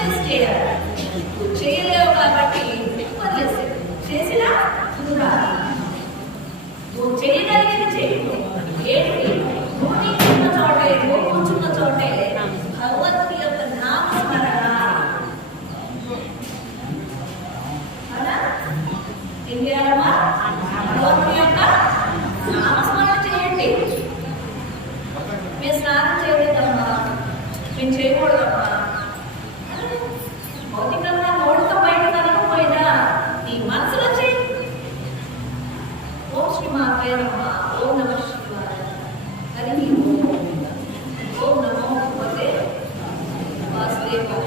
చేసి చేయాలి. చేయలేవు కాబట్టి వదిలేసే చేసినా కూడా నువ్వు చేయగలిగింది చేయు. ఏంటి నువ్వు నీకున్న చోటే నువ్వు కూర్చున్న చోటే భగవంతుని యొక్క నామస్మరణ అలా ఏం చేయాలమ్మా? భగవంతుని యొక్క నామస్మరణ చేయండి. మేము స్నానం చేయలేదమ్మా, మేము చేయకూడదమ్మా, భౌతికంగా నోటితో బయట కలగకపోయినా నీ మనసులో చేయి. ఓం శ్రీ మాత్రే నమః. ఓం నమః శివాయ. హరి ఓం. ఓం నమో భగవతే వాసుదేవాయ.